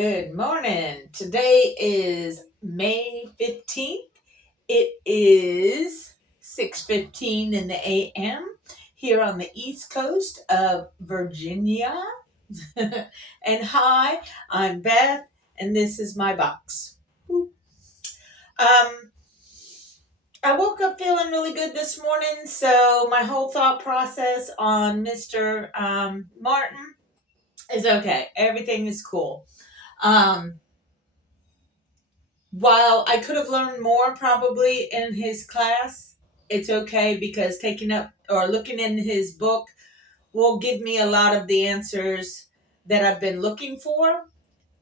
Good morning. Today is May 15th. It is 6:15 in the AM here on the East Coast of Virginia. And hi, I'm Beth, and this is my box. Um, I woke up feeling really good this morning, so my whole thought process on Mr. Martin is okay. Everything is cool. While I could have learned more probably in his class, it's okay because taking up or looking in his book will give me a lot of the answers that I've been looking for.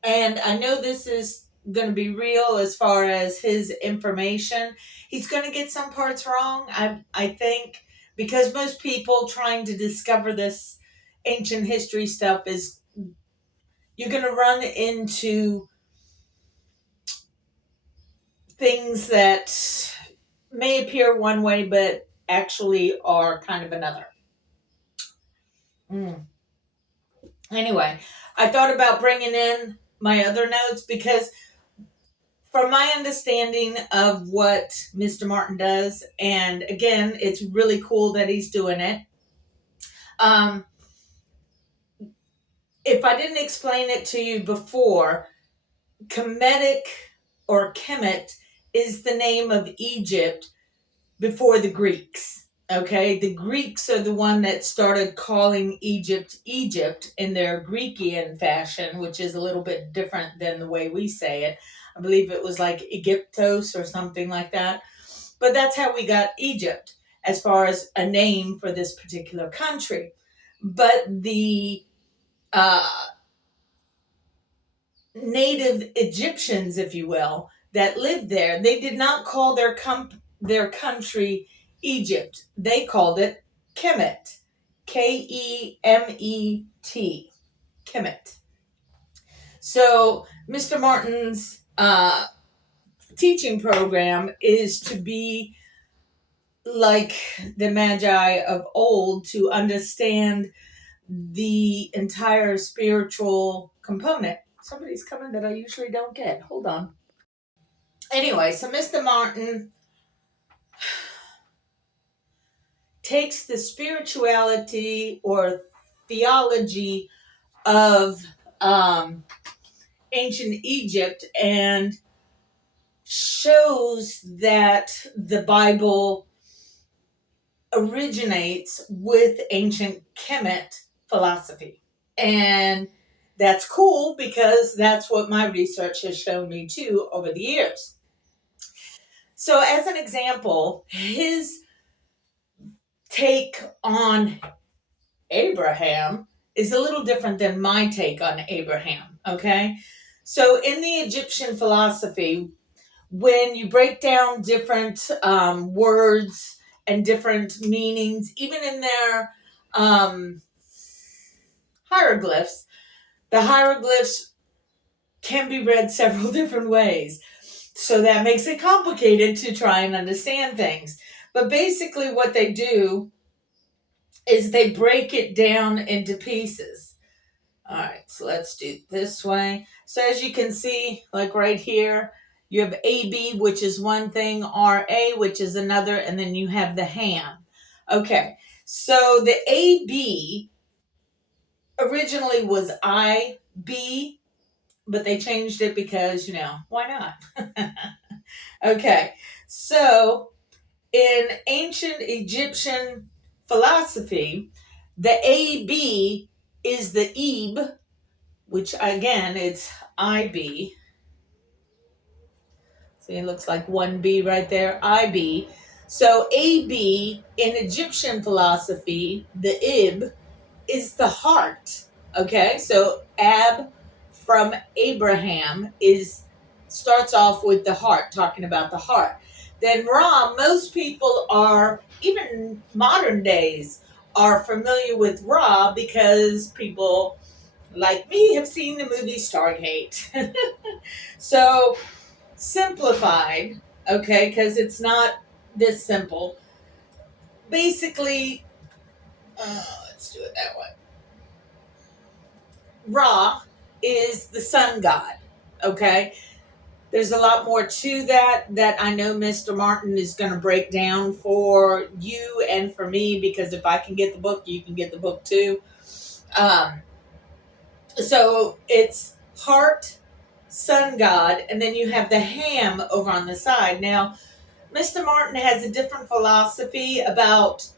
And I know this is going to be real as far as his information. He's going to get some parts wrong, I think, because most people trying to discover this ancient history stuff is you're going to run into things that may appear one way, but actually are kind of another. Anyway, I thought about bringing in my other notes because, from my understanding of what Mr. Martin does, and again, it's really cool that he's doing it. If I didn't explain it to you before, Kemetic or Kemet is the name of Egypt before the Greeks. Okay, the Greeks are the one that started calling Egypt Egypt in their Greekian fashion, which is a little bit different than the way we say it. I believe it was like Egyptos or something like that. But that's how we got Egypt as far as a name for this particular country. But the native Egyptians, if you will, that lived there, they did not call their country Egypt. They called it Kemet. Kemet. Kemet. So Mr. Martin's teaching program is to be like the Magi of old, to understand the entire spiritual component. Somebody's coming that I usually don't get. Hold on. Anyway, so Mr. Martin takes the spirituality or theology of ancient Egypt and shows that the Bible originates with ancient Kemet philosophy. And that's cool because that's what my research has shown me too over the years. So, as an example, his take on Abraham is a little different than my take on Abraham, okay? So, in the Egyptian philosophy, when you break down different words and different meanings, even in their hieroglyphs, the hieroglyphs can be read several different ways. So that makes it complicated to try and understand things. But basically, what they do is they break it down into pieces. All right, so let's do it this way. So as you can see, like right here, you have AB, which is one thing, RA, which is another, and then you have the ham. Okay, so the AB originally was IB, but they changed it because, why not? Okay, so in ancient Egyptian philosophy, the AB is the Eb, which again, it's IB. See, it looks like 1B right there, IB. So AB in Egyptian philosophy, the Ib, is the heart. Okay, so Ab from Abraham starts off with the heart, talking about the heart. Then Ra, most people are, even modern days, are familiar with Ra because people like me have seen the movie Stargate. So, simplified, okay, because it's not this simple. Basically, let's do it that way. Ra is the sun god. Okay? There's a lot more to that I know Mr. Martin is going to break down for you and for me, because if I can get the book, you can get the book too. Um, so it's heart, sun god, and then you have the ham over on the side. Now, Mr. Martin has a different philosophy about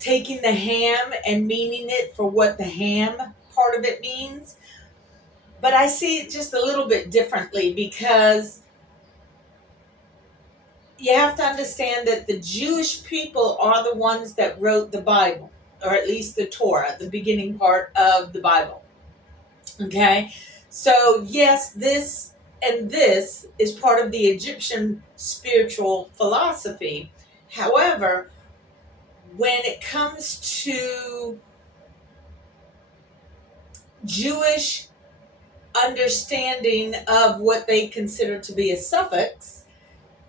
taking the ham and meaning it for what the ham part of it means. But I see it just a little bit differently, because you have to understand that the Jewish people are the ones that wrote the Bible, or at least the Torah, the beginning part of the Bible. Okay? So, yes, this and this is part of the Egyptian spiritual philosophy. However, when it comes to Jewish understanding of what they consider to be a suffix,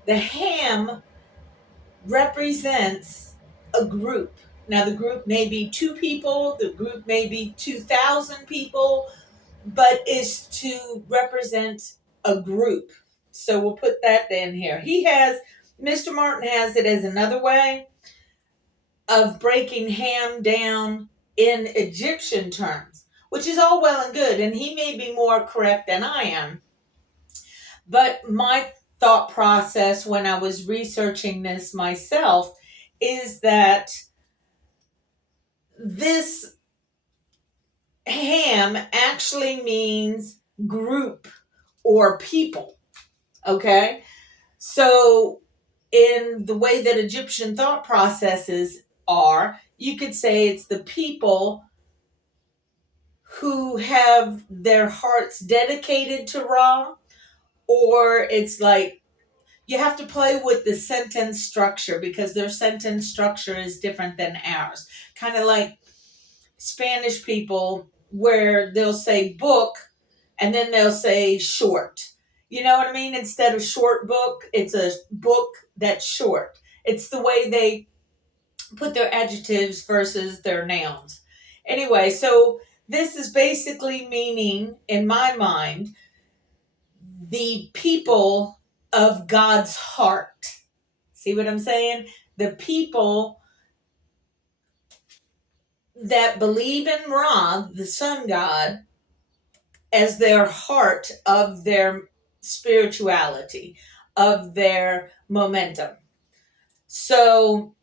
the ham represents a group. Now, the group may be 2 people, the group may be 2,000 people, but is to represent a group. So we'll put that in here. Mr. Martin has it as another way of breaking ham down in Egyptian terms, which is all well and good, and he may be more correct than I am. But my thought process when I was researching this myself is that this ham actually means group or people. Okay? So, in the way that Egyptian thought processes are, you could say it's the people who have their hearts dedicated to Ra, or it's like you have to play with the sentence structure, because their sentence structure is different than ours. Kind of like Spanish people, where they'll say book and then they'll say short. You know what I mean? Instead of short book, it's a book that's short. It's the way they put their adjectives versus their nouns. Anyway, so this is basically meaning, in my mind, the people of God's heart. See what I'm saying? The people that believe in Ra, the sun god, as their heart of their spirituality, of their momentum. So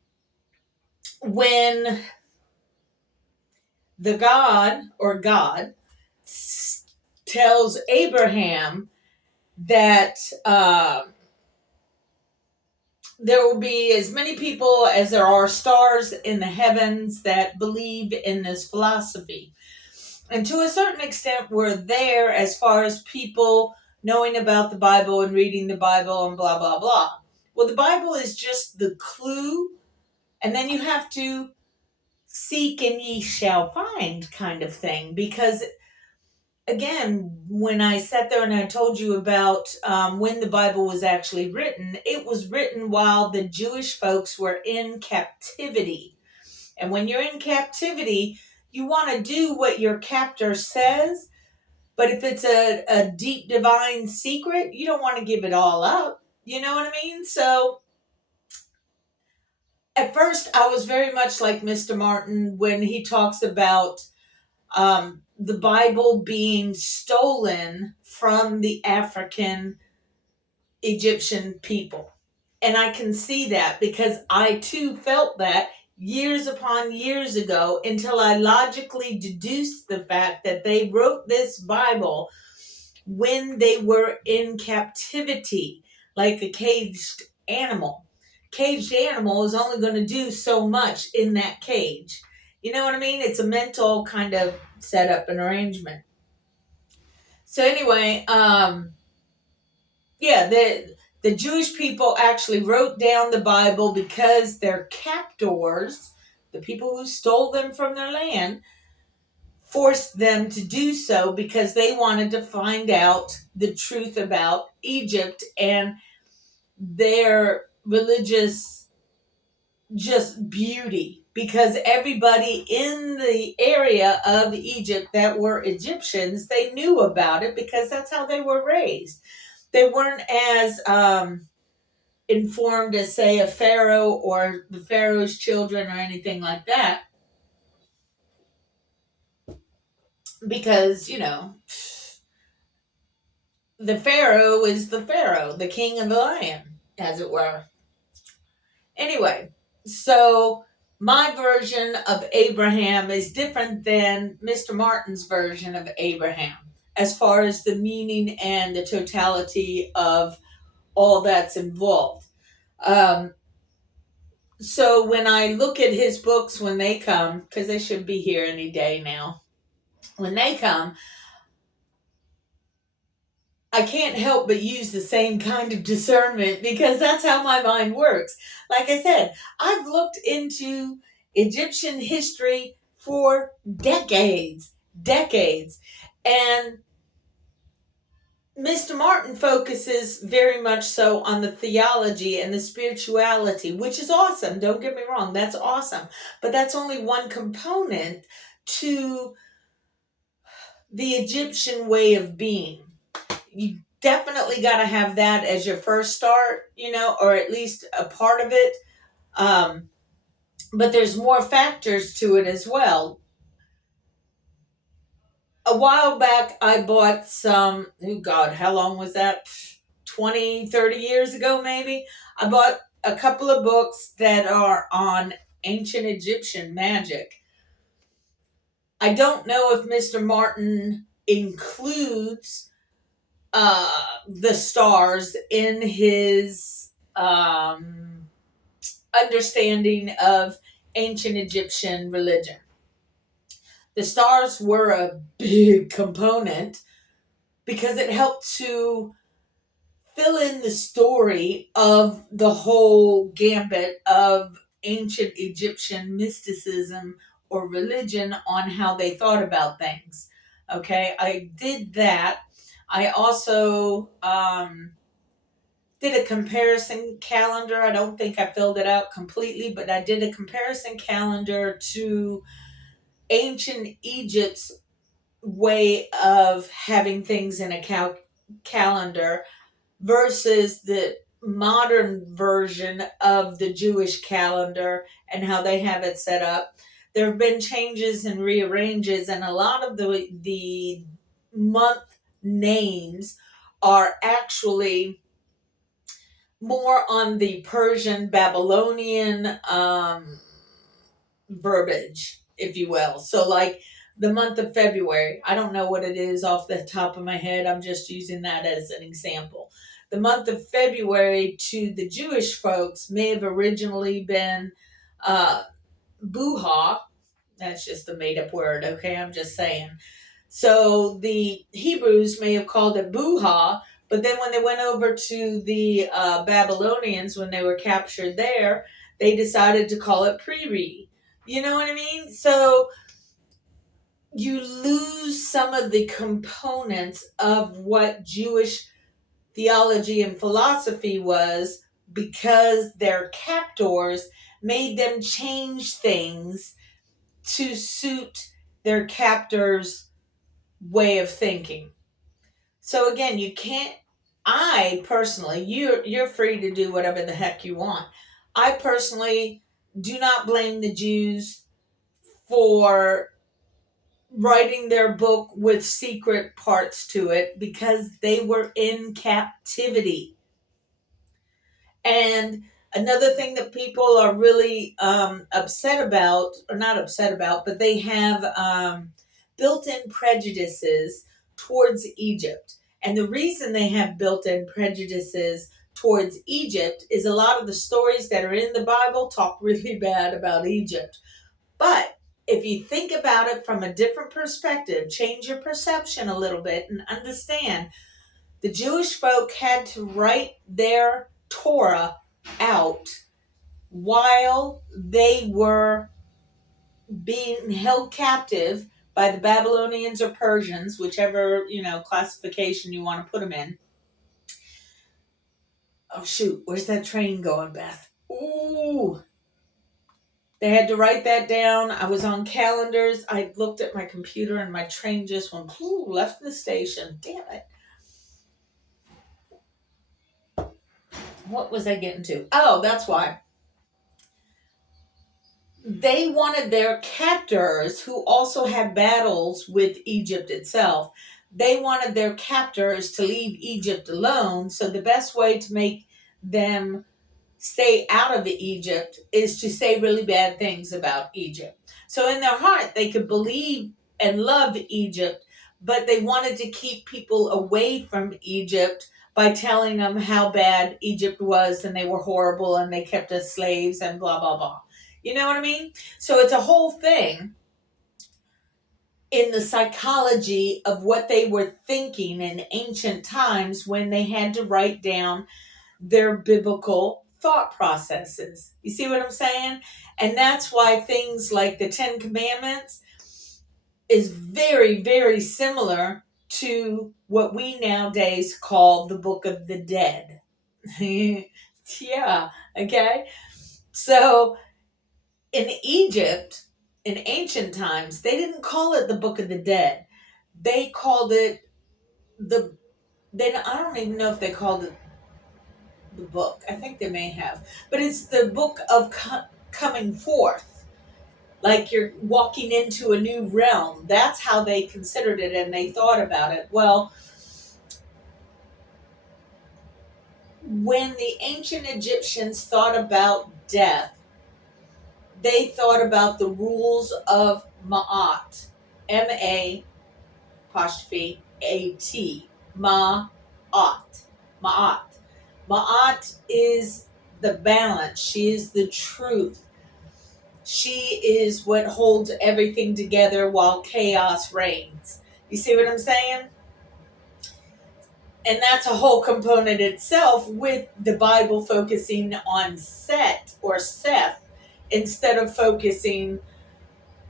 when the God or God tells Abraham that there will be as many people as there are stars in the heavens that believe in this philosophy. And to a certain extent, we're there as far as people knowing about the Bible and reading the Bible and blah, blah, blah. Well, the Bible is just the clue, and then you have to seek and ye shall find kind of thing. Because, again, when I sat there and I told you about when the Bible was actually written, it was written while the Jewish folks were in captivity. And when you're in captivity, you want to do what your captor says, but if it's a deep divine secret, you don't want to give it all up. You know what I mean? So at first, I was very much like Mr. Martin when he talks about the Bible being stolen from the African Egyptian people. And I can see that, because I too felt that years upon years ago, until I logically deduced the fact that they wrote this Bible when they were in captivity, like a caged animal. Caged animal is only going to do so much in that cage. You know what I mean? It's a mental kind of setup and arrangement. So anyway, yeah, the Jewish people actually wrote down the Bible because their captors, the people who stole them from their land, forced them to do so because they wanted to find out the truth about Egypt and their religious just beauty, because everybody in the area of Egypt that were Egyptians, they knew about it because that's how they were raised. They weren't as informed as, say, a pharaoh or the pharaoh's children or anything like that, because the pharaoh is the pharaoh, the king of the land, as it were. Anyway, so my version of Abraham is different than Mr. Martin's version of Abraham as far as the meaning and the totality of all that's involved. So when I look at his books when they come, because they should be here any day now, when they come, I can't help but use the same kind of discernment because that's how my mind works. Like I said, I've looked into Egyptian history for decades, decades. And Mr. Martin focuses very much so on the theology and the spirituality, which is awesome. Don't get me wrong, that's awesome. But that's only one component to the Egyptian way of being. You definitely got to have that as your first start, or at least a part of it. But there's more factors to it as well. A while back, I bought some, oh God, how long was that? 20, 30 years ago, maybe. I bought a couple of books that are on ancient Egyptian magic. I don't know if Mr. Martin includes the stars in his understanding of ancient Egyptian religion. The stars were a big component because it helped to fill in the story of the whole gambit of ancient Egyptian mysticism or religion on how they thought about things. Okay, I did that. I also did a comparison calendar. I don't think I filled it out completely, but I did a comparison calendar to ancient Egypt's way of having things in a calendar versus the modern version of the Jewish calendar and how they have it set up. There have been changes and rearranges, and a lot of the month names are actually more on the Persian Babylonian verbiage, if you will. So, like the month of February, I don't know what it is off the top of my head. I'm just using that as an example. The month of February to the Jewish folks may have originally been Buha. That's just a made up word, okay? I'm just saying. So the Hebrews may have called it Buha, but then when they went over to the Babylonians, when they were captured there, they decided to call it Priri. You know what I mean? So you lose some of the components of what Jewish theology and philosophy was because their captors made them change things to suit their captors' way of thinking. So again, you can't. I personally, you're free to do whatever the heck you want. I personally do not blame the Jews for writing their book with secret parts to it because they were in captivity. And another thing that people are really upset about, or not upset about, but they have built-in prejudices towards Egypt. And the reason they have built-in prejudices towards Egypt is a lot of the stories that are in the Bible talk really bad about Egypt. But if you think about it from a different perspective, change your perception a little bit and understand the Jewish folk had to write their Torah out while they were being held captive by the Babylonians or Persians, whichever, classification you want to put them in. Oh shoot, where's that train going, Beth? Ooh. They had to write that down. I was on calendars. I looked at my computer and my train just went, left the station. Damn it. What was I getting to? Oh, that's why. They wanted their captors, who also had battles with Egypt itself, they wanted their captors to leave Egypt alone. So the best way to make them stay out of Egypt is to say really bad things about Egypt. So in their heart, they could believe and love Egypt, but they wanted to keep people away from Egypt by telling them how bad Egypt was and they were horrible and they kept us slaves and blah, blah, blah. You know what I mean? So it's a whole thing in the psychology of what they were thinking in ancient times when they had to write down their biblical thought processes. You see what I'm saying? And that's why things like the Ten Commandments is very, very similar to what we nowadays call the Book of the Dead. Yeah, okay? So in Egypt, in ancient times, they didn't call it the Book of the Dead. They called it I don't even know if they called it the book. I think they may have. But it's the book of coming forth. Like you're walking into a new realm. That's how they considered it and they thought about it. Well, when the ancient Egyptians thought about death, they thought about the rules of Ma'at. M-A apostrophe A-T. Ma'at. Ma'at. Ma'at is the balance. She is the truth. She is what holds everything together while chaos reigns. You see what I'm saying? And that's a whole component itself, with the Bible focusing on Set or Seth instead of focusing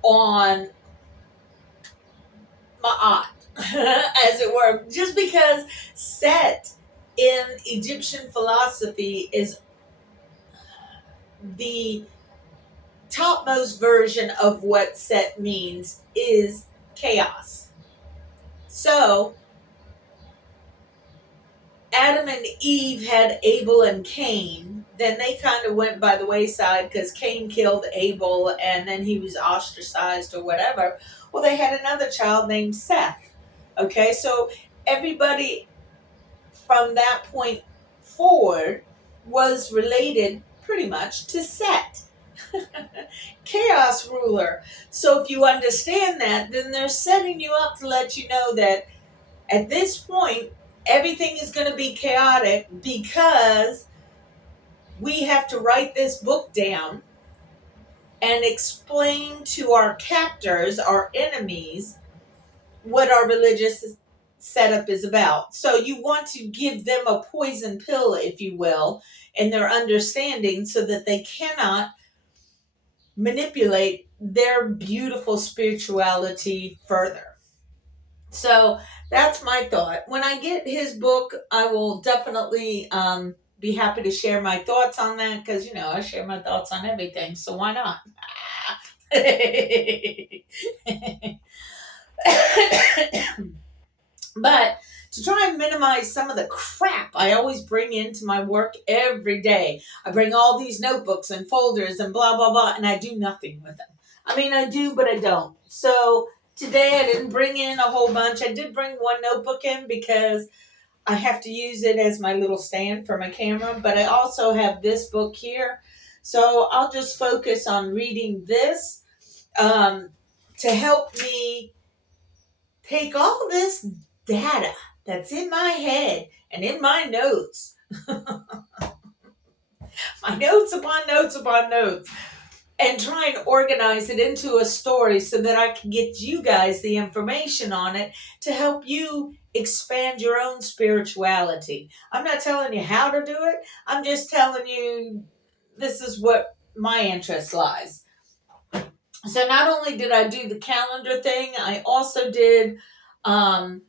on Ma'at, as it were. Just because Set in Egyptian philosophy is the topmost version of what Set means is chaos. So Adam and Eve had Abel and Cain. Then they kind of went by the wayside because Cain killed Abel and then he was ostracized or whatever. Well, they had another child named Seth. Okay, so everybody from that point forward was related pretty much to Set. Chaos ruler. So if you understand that, then they're setting you up to let you know that at this point, everything is going to be chaotic because we have to write this book down and explain to our captors, our enemies, what our religious setup is about. So you want to give them a poison pill, if you will, in their understanding so that they cannot manipulate their beautiful spirituality further. So that's my thought. When I get his book, I will definitely be happy to share my thoughts on that because, I share my thoughts on everything. So why not? But to try and minimize some of the crap I always bring into my work every day, I bring all these notebooks and folders and blah, blah, blah, and I do nothing with them. I mean, I do, but I don't. So today I didn't bring in a whole bunch. I did bring one notebook in because I have to use it as my little stand for my camera, but I also have this book here. So I'll just focus on reading this to help me take all this data that's in my head and in my notes, my notes upon notes upon notes, and try and organize it into a story so that I can get you guys the information on it to help you expand your own spirituality. I'm not telling you how to do it. I'm just telling you this is what my interest lies. So not only did I do the calendar thing, I also did the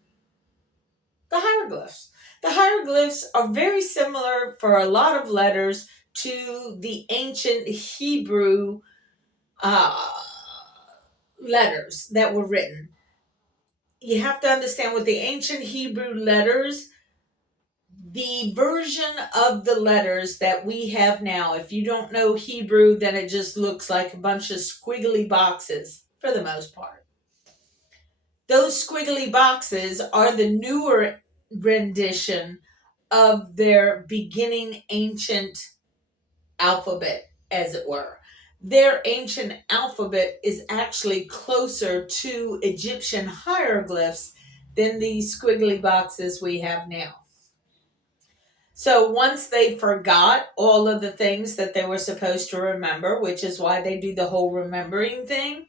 hieroglyphs. The hieroglyphs are very similar for a lot of letters to the ancient Hebrew uh, letters that were written. You have to understand with the ancient Hebrew letters, the version of the letters that we have now, if you don't know Hebrew, then it just looks like a bunch of squiggly boxes for the most part. Those squiggly boxes are the newer rendition of their beginning ancient alphabet, as it were. Their ancient alphabet is actually closer to Egyptian hieroglyphs than these squiggly boxes we have now. So once they forgot all of the things that they were supposed to remember, which is why they do the whole remembering thing,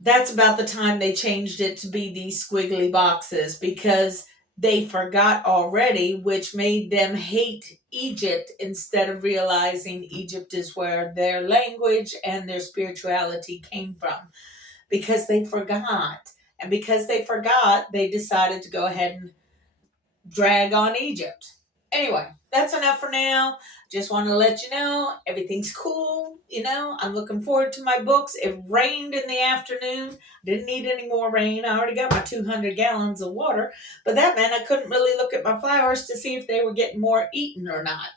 that's about the time they changed it to be these squiggly boxes, because they forgot already, which made them hate Egypt instead of realizing Egypt is where their language and their spirituality came from, because they forgot. And because they forgot, they decided to go ahead and drag on Egypt. Anyway, that's enough for now. Just want to let you know everything's cool. I'm looking forward to my books. It rained in the afternoon. Didn't need any more rain. I already got my 200 gallons of water, but that meant I couldn't really look at my flowers to see if they were getting more eaten or not.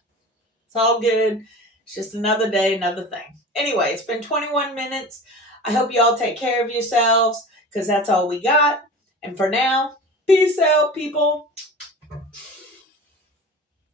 It's all good. It's just another day, another thing. Anyway, it's been 21 minutes. I hope you all take care of yourselves, because that's all we got. And for now, peace out, people.